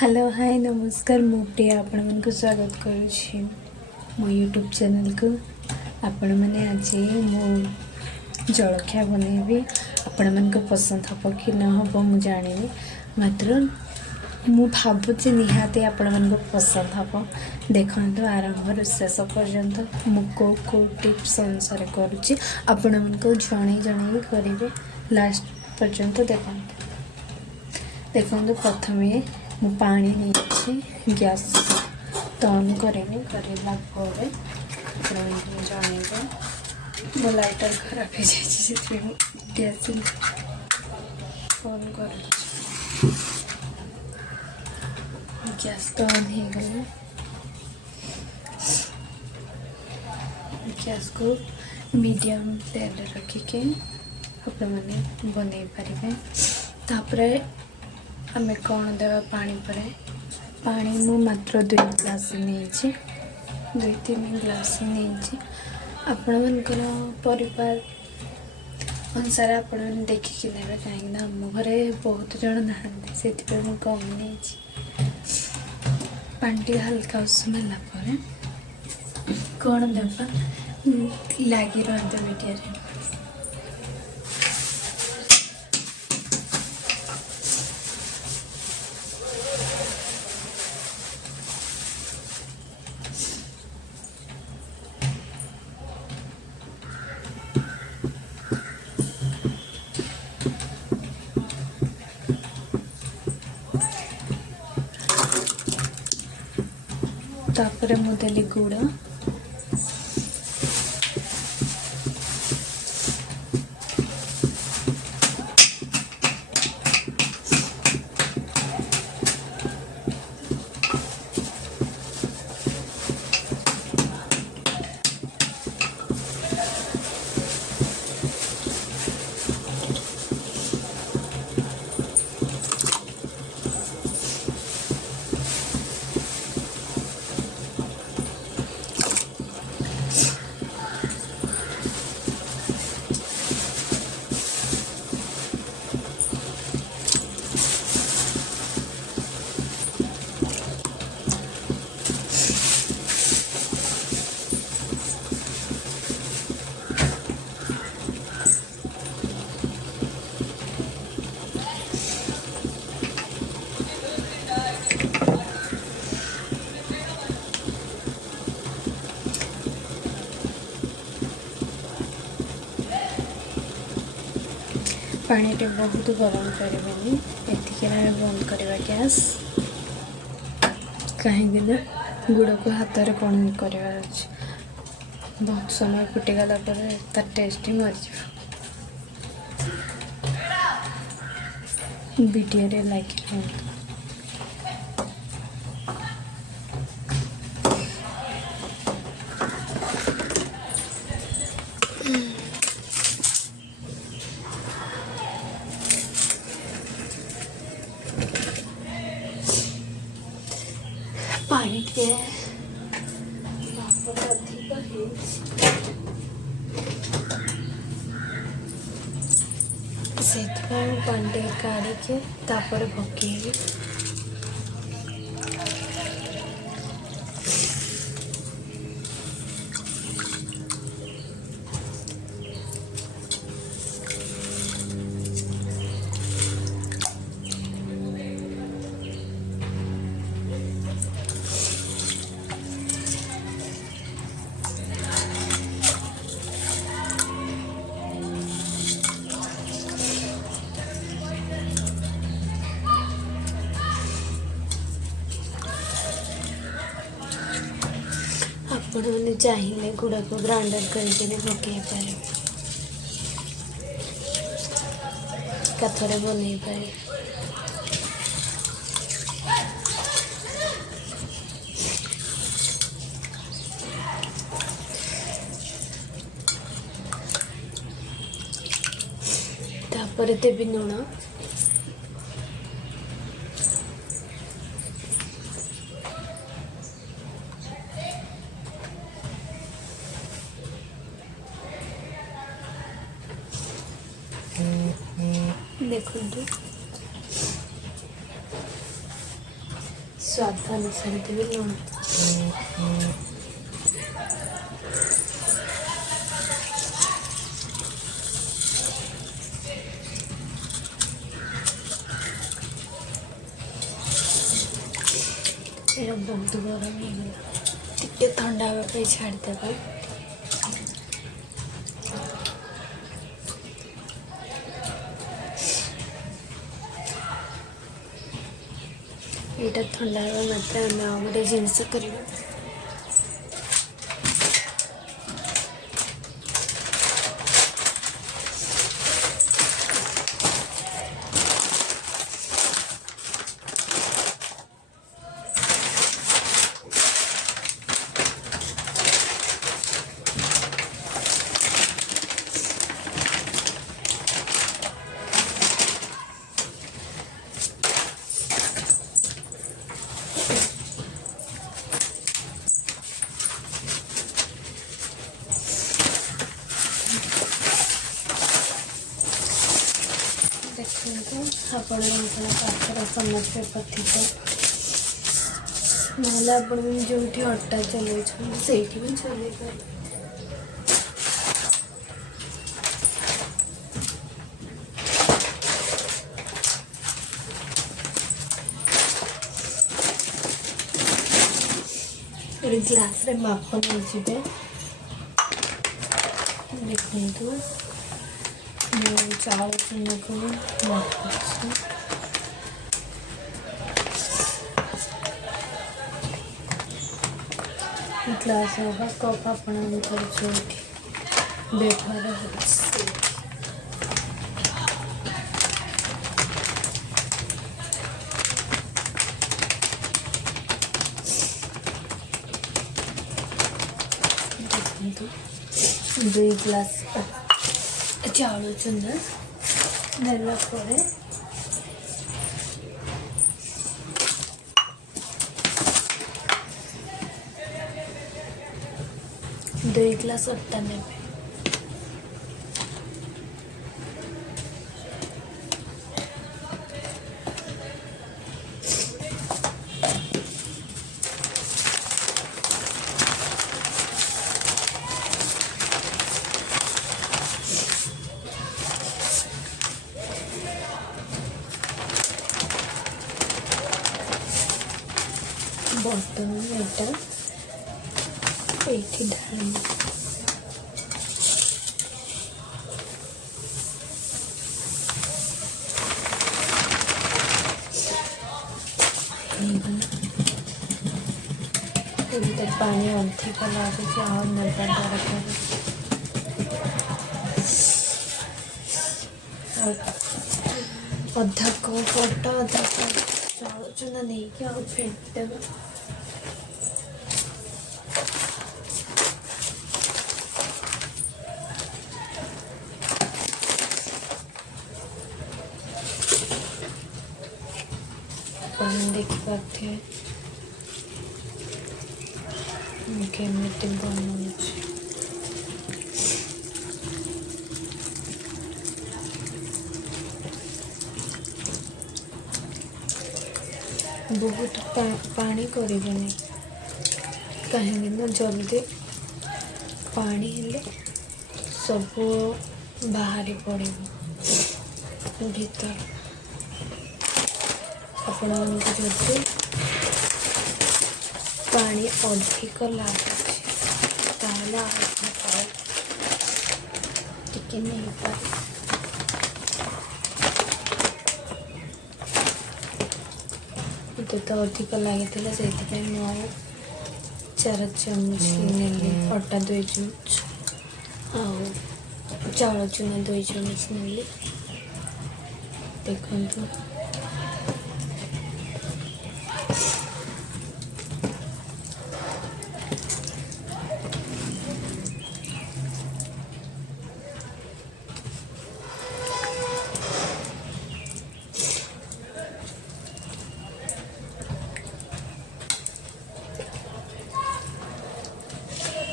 Hello hi नमस्कार मु प्रिया आपण मन को स्वागत करुछि मो यूट्यूब चैनल को। आपण मैंने आज मो जलखिया बनैबी आपण मन को पसंद हम कि न हम मु जानी मात्र मु भावुची निहाती आपण मन को पसंद हम। देखो आरंभ शेष पर्यंत मु को टिप्स अनुसार करुच्ची आपण मन को जणे जणे करेंगे लास्ट पर्यंत देखो प्रथमे मु पानी नहीं गैस तो ऑन करेंगे करेला जाने मो लाइटर खराब हो जाए गैस ऑन कर गैस तो ऑन हो गला गैस को मीडियम फ्लेम रखिके आप बन पारे। तापर आमे कौन देवा पानी परे पानी मु मात्र 2 ग्लास नहीं 2-3 ग्लास नहीं आपण मनकर परिवार अनुसार आपण देखिकी ने कहीं आम घरे बहुत जन नहांती से कम नहीं पानी हल्का उसमें कौन देवा लगी रहा मीडिया तापर मुदेली गुड़ पानी टे बहुत गरम करें एतिके बंद करवा गैस कहीं गुड़ को हाथ में कौन कर बहुत समय फुटीगला तार टेस्ट ही मरी वीडियो लाइक पानी के से पानी काढ़ी के तापर भकेगी आपण मैंने चाहिए गुड़ा को ग्राइंडर करके भी पकई पारे कथरे बन पारे। तापर देवी लुण देखो स्वाद अनुसार देवी लुण। ये बहुत गरम टे ठंडा हाँपी छाड़देवा। यहाँ ठंडा हाँ मात्रे आम आ गए जिनस कर देखो आपण पाखर समझ पेपर थी ना आपण जो अटा चलो से भी चल पार। ग्लास रे माप नहीं देखो चावल चूना को ग्लास होगा कप अपना व्यवहार दुई ग्लास चावल चूना नेला परे दुई ग्लास अटा ने बर्तन यहाँ ये ढाल पानी अधिक लगुच अधा कप अटा अधा कप चावल चूना नहीं कि फेंट देव। देखिए केमिति बनाऊँ बहुत पानी करनी कहीं जल्दी पानी हेले सब बाहरी पड़ भीतर आपण जदि पानी अधिक लगे टिके नहीं पारे तो अधिक लगी से 4 चम्मच नेली अटा 2 चम्मच आ चावल चूना 2 चम्मच नेली देखो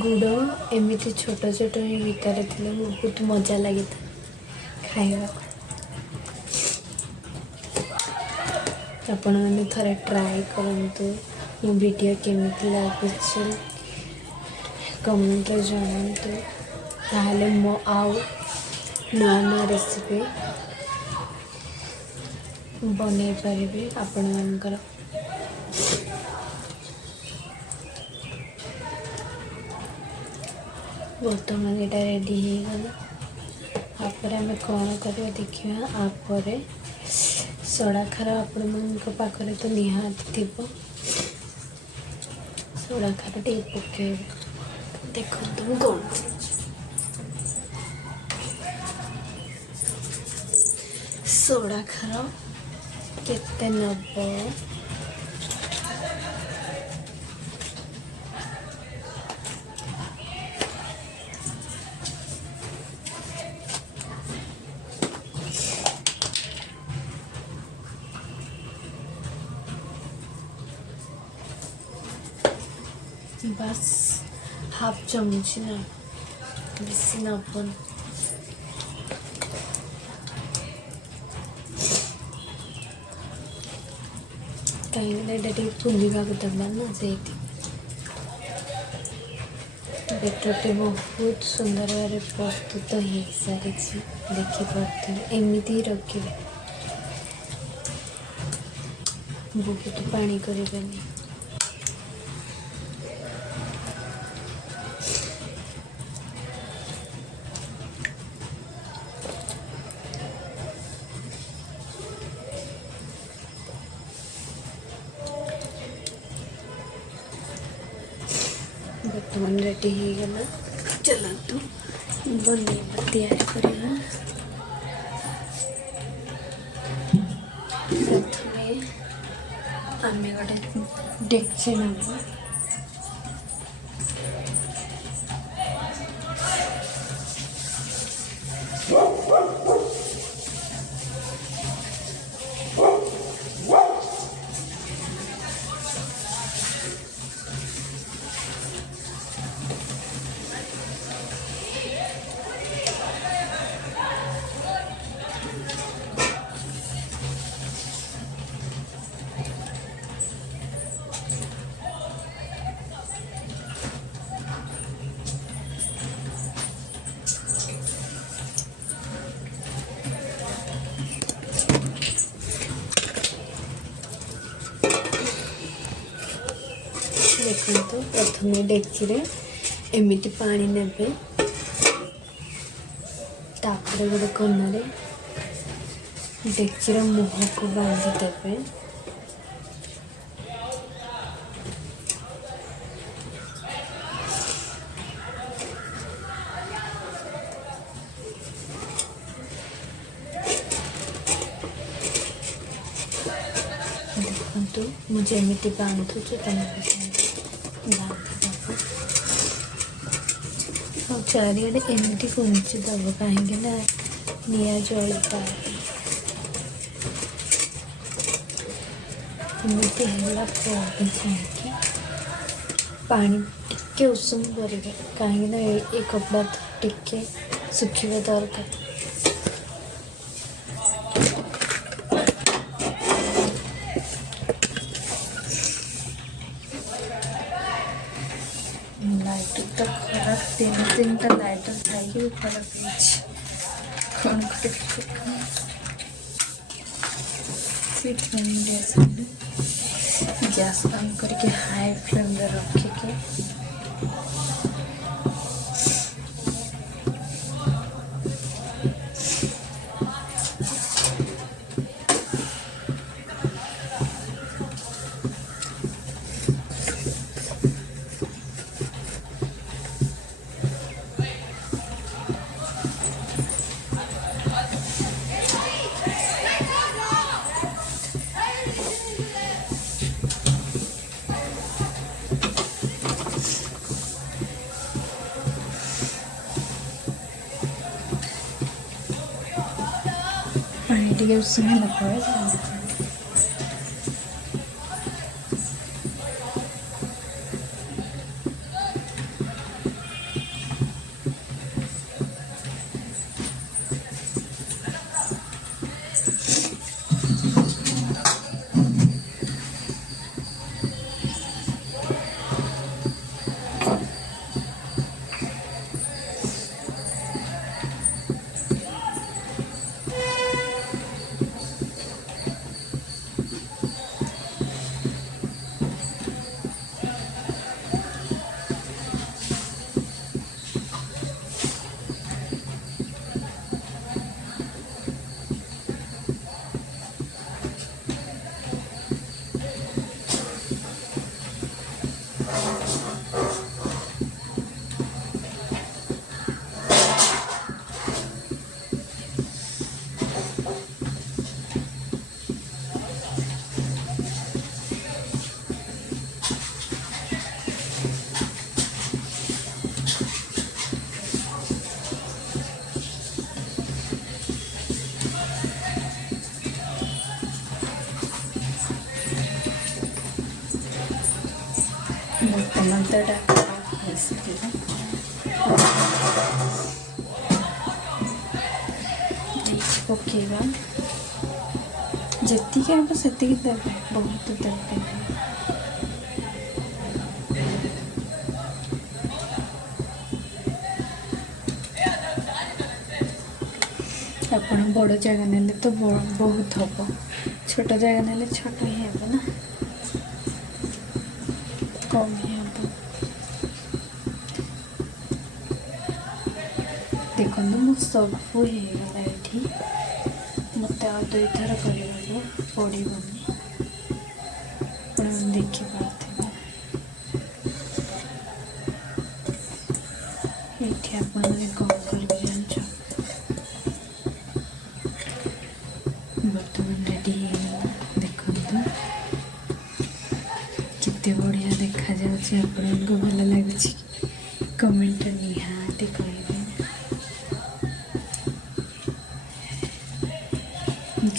गुड़ एमती छोट छोट ही भितर थे बहुत मजा लगी था खाइबा आपण मैंने थोड़े ट्राए करंतु मो वीडियो केमिति लागुछि कमेंट रे जणांतु ताहले मो आउ नया नया रेसिपी बनै पारिबे आपण मानकर। बर्तमान यहाँ रेडी हो गला आपर आम कौन कर देखा आपर सड़ा खार आपण मान पाखे तो निहाती थी सड़ा खार टे पके देखो कौन सड़ा खार केते नब बस हाफ चमच ना बेसी नबन कहीं फुलवा दबा ना से बेटरटे बहुत सुंदर भाव प्रस्तुत हो सारी देखिपे एमती रखे बहुत पानी करें बर्तमान रेडी हो गला चलतु बनवा तैयारी करवा प्रथमे आम गोटे डेक्ची नब देखो प्रथम डेक्ची एमती पानी नेबे तापर गोटे कनारे डेक्चीर मुह को बांधी देवे देखु मुझे एमती बांधुचे तुम चारिड़े एमती कुंची दब कहीं निआ जल पाए एमती है चाहिए पानी टिके उषुम करेंगे कहीं ये कपड़ा टिके सुखा दरकार लाइटर तो खराब तीन टा लाइटर थी खराब कौन गैस बंद करके हाई फ्लेम में रखिके पानी टे उषुम है टमाटर पकेवा जी हम से देवे बहुत देवे आपण बड़ जगह ने तो बहुत हम छोट जगह ने छोट ही हे ना कम ही हम देखो मो सब होगला ये मत आ 2 थर कर पड़ोनी देखिपे ये आपने कौन कर जान बर्तमान रेडी देखो केते बढ़िया देखा जाउछि आपको भल लगुच कमेंट निहाती कहिबे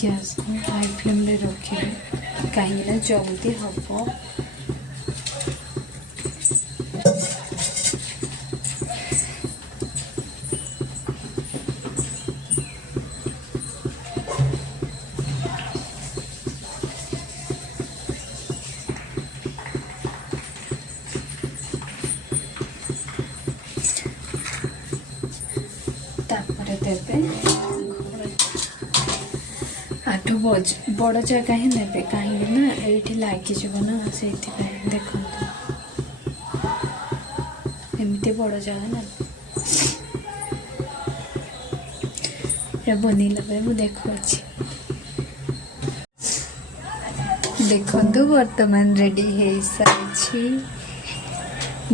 गैस को हाई फ्लेम रे रखिए कहीं जल्दी हम देवे 8 बज बड़ जगह ही ने कहीं ना ये लगिज ना से देखो एमती बड़ जगह ना बनैला मुझे देखु देखु बर्तमान रेडी हो सारी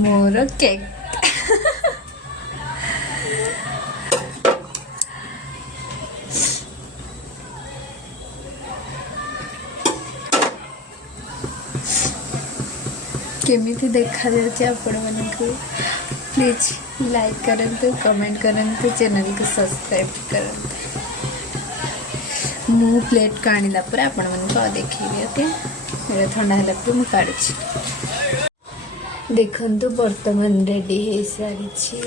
मोर केक केमिति देखा जाए आपण मानक प्लीज लाइक करंतु कमेंट करंतु चैनल को सब्सक्राइब करंतु मु प्लेट काणिला पर आपण मानक देखिबे ओके मेरा ठंडा होला पर मु काढुछि देखंतु वर्तमान रेडी हे सारी छी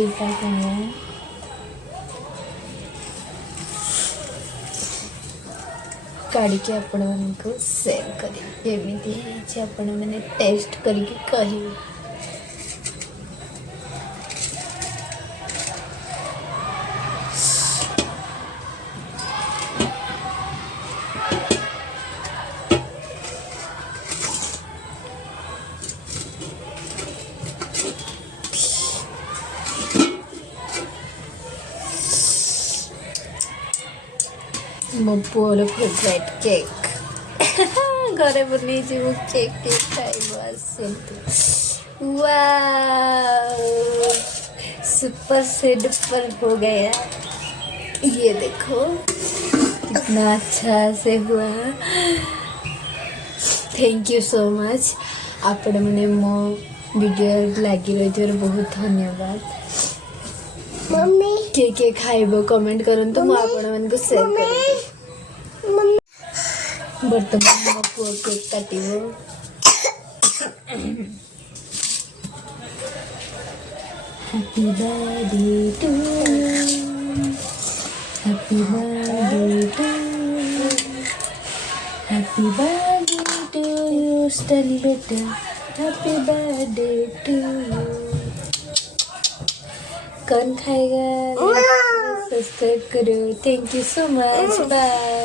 एटा को काढ़ी के आपण मानक सेव करी एमती आपण मैंने टेस्ट करके कहिबे मो पुअर फेवरेट केक घरे बनी वो केक खाइब आसतु वाओ सुपर से डुपर हो गया ये देखो कितना अच्छा से हुआ थैंक यू सो मच आपण मैंने मो वीडियो लगी रही बहुत धन्यवाद मम्मी के खाइब कमेंट करंतु मु आपण मन को शेयर कर बर्तमान मो पुओ केक काटिबो happy birthday to happy birthday to happy birthday to you स्टडी बेटा हैप्पी बर्थडे टू यू कौन खाएगा सब्सक्राइब करो thank you so much bye.